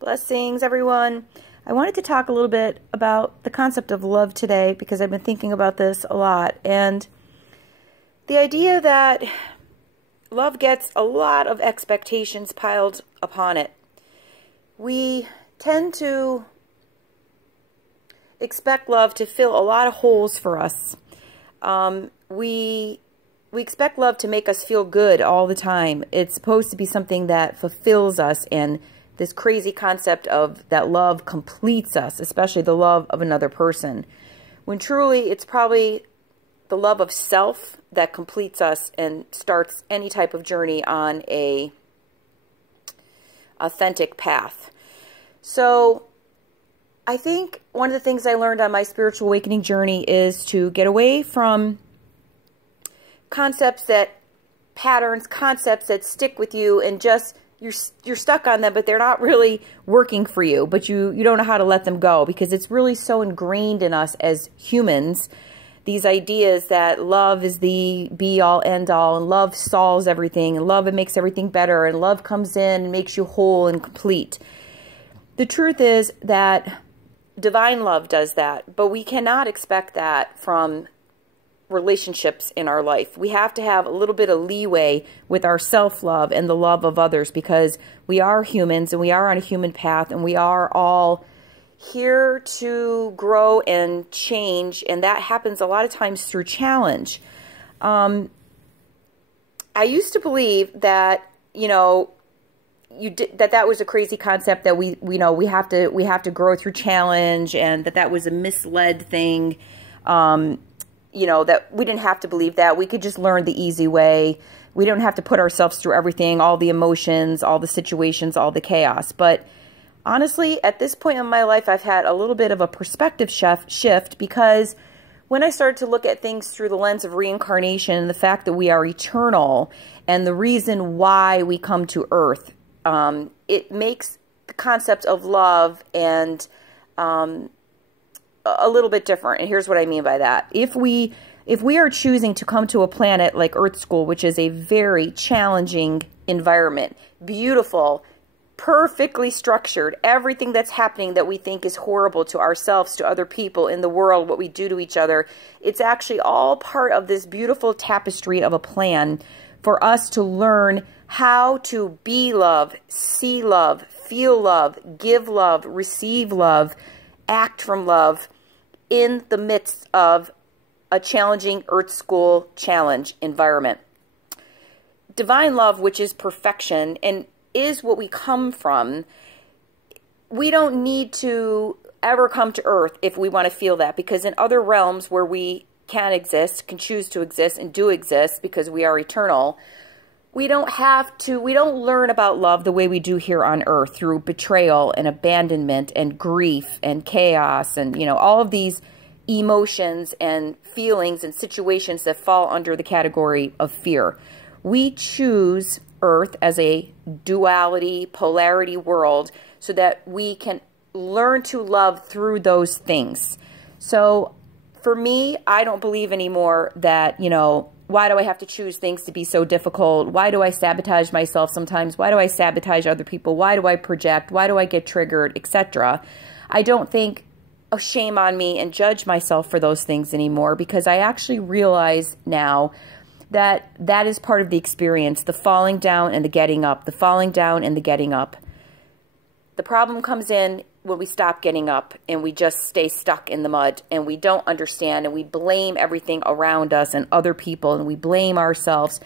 Blessings, everyone. I wanted to talk a little bit about the concept of love today because I've been thinking about this a lot. And the idea that love gets a lot of expectations piled upon it. We tend to expect love to fill a lot of holes for us. We expect love to make us feel good all the time. It's supposed to be something that fulfills us, and this crazy concept of that love completes us, especially the love of another person, when truly it's probably the love of self that completes us and starts any type of journey on a authentic path. So I think one of the things I learned on my spiritual awakening journey is to get away from concepts that stick with you and just you're stuck on them, but they're not really working for you, but you don't know how to let them go because it's really so ingrained in us as humans, these ideas that love is the be-all, end-all, and love solves everything, and love, it makes everything better, and love comes in and makes you whole and complete. The truth is that divine love does that, but we cannot expect that from relationships in our life. We have to have a little bit of leeway with our self-love and the love of others because we are humans and we are on a human path and we are all here to grow and change, and that happens a lot of times through challenge. I used to believe that, that was a crazy concept that we have to grow through challenge, and that was a misled thing. That we didn't have to believe that. We could just learn the easy way. We don't have to put ourselves through everything, all the emotions, all the situations, all the chaos. But honestly, at this point in my life, I've had a little bit of a perspective shift because when I started to look at things through the lens of reincarnation and the fact that we are eternal and the reason why we come to Earth, it makes the concept of love and a little bit different. And here's what I mean by that. If we are choosing to come to a planet like Earth School, which is a very challenging environment, beautiful, perfectly structured, everything that's happening that we think is horrible to ourselves, to other people in the world, what we do to each other, it's actually all part of this beautiful tapestry of a plan for us to learn how to be love, see love, feel love, give love, receive love, act from love in the midst of a challenging Earth School challenge environment. Divine love, which is perfection and is what we come from, we don't need to ever come to Earth if we want to feel that, because in other realms where we can exist, can choose to exist, and do exist because we are eternal, we don't learn about love the way we do here on Earth through betrayal and abandonment and grief and chaos and, all of these emotions and feelings and situations that fall under the category of fear. We choose Earth as a duality, polarity world so that we can learn to love through those things. So for me, I don't believe anymore that, why do I have to choose things to be so difficult? Why do I sabotage myself sometimes? Why do I sabotage other people? Why do I project? Why do I get triggered, etc.? I don't think, oh, shame on me and judge myself for those things anymore, because I actually realize now that that is part of the experience, the falling down and the getting up, the falling down and the getting up. The problem comes in when we stop getting up and we just stay stuck in the mud and we don't understand and we blame everything around us and other people and we blame ourselves.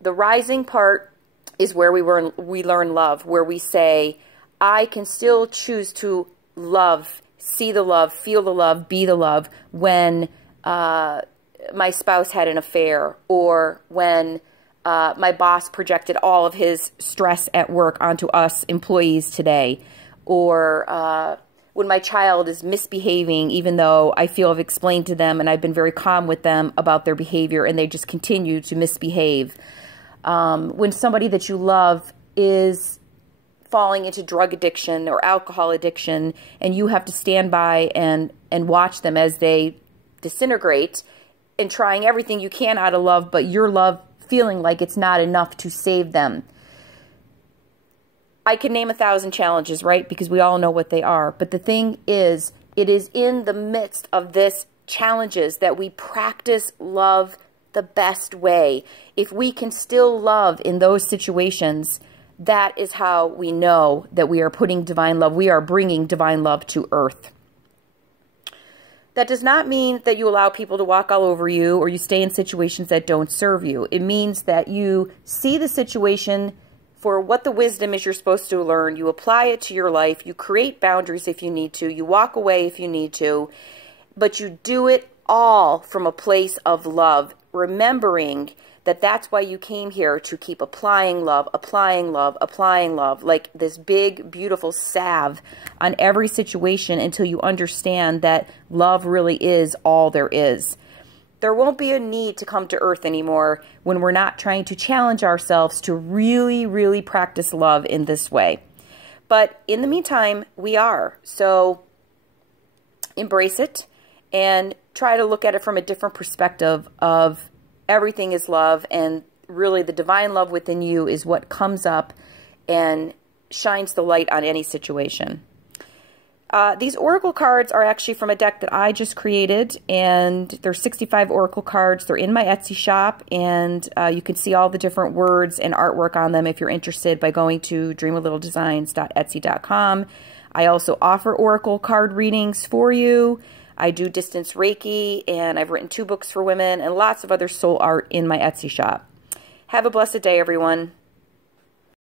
The rising part is where we learn love, where we say, I can still choose to love, see the love, feel the love, be the love when my spouse had an affair, or when my boss projected all of his stress at work onto us employees today, or when my child is misbehaving, even though I feel I've explained to them and I've been very calm with them about their behavior and they just continue to misbehave. When somebody that you love is falling into drug addiction or alcohol addiction and you have to stand by and watch them as they disintegrate and trying everything you can out of love, but your love feeling like it's not enough to save them. I can name 1,000 challenges, right? Because we all know what they are. But the thing is, it is in the midst of this challenges that we practice love the best way. If we can still love in those situations, that is how we know that we are putting divine love, we are bringing divine love to earth. That does not mean that you allow people to walk all over you or you stay in situations that don't serve you. It means that you see the situation for what the wisdom is you're supposed to learn. You apply it to your life. You create boundaries if you need to. You walk away if you need to. But you do it all from a place of love, remembering that that's why you came here, to keep applying love, applying love, applying love, like this big, beautiful salve on every situation until you understand that love really is all there is. There won't be a need to come to earth anymore when we're not trying to challenge ourselves to really, really practice love in this way. But in the meantime, we are. So embrace it and try to look at it from a different perspective of everything is love, and really the divine love within you is what comes up and shines the light on any situation. These oracle cards are actually from a deck that I just created, and there's 65 oracle cards. They're in my Etsy shop, and you can see all the different words and artwork on them if you're interested by going to dreamoflittledesigns.etsy.com. I also offer oracle card readings for you. I do distance Reiki, and I've written 2 books for women and lots of other soul art in my Etsy shop. Have a blessed day, everyone.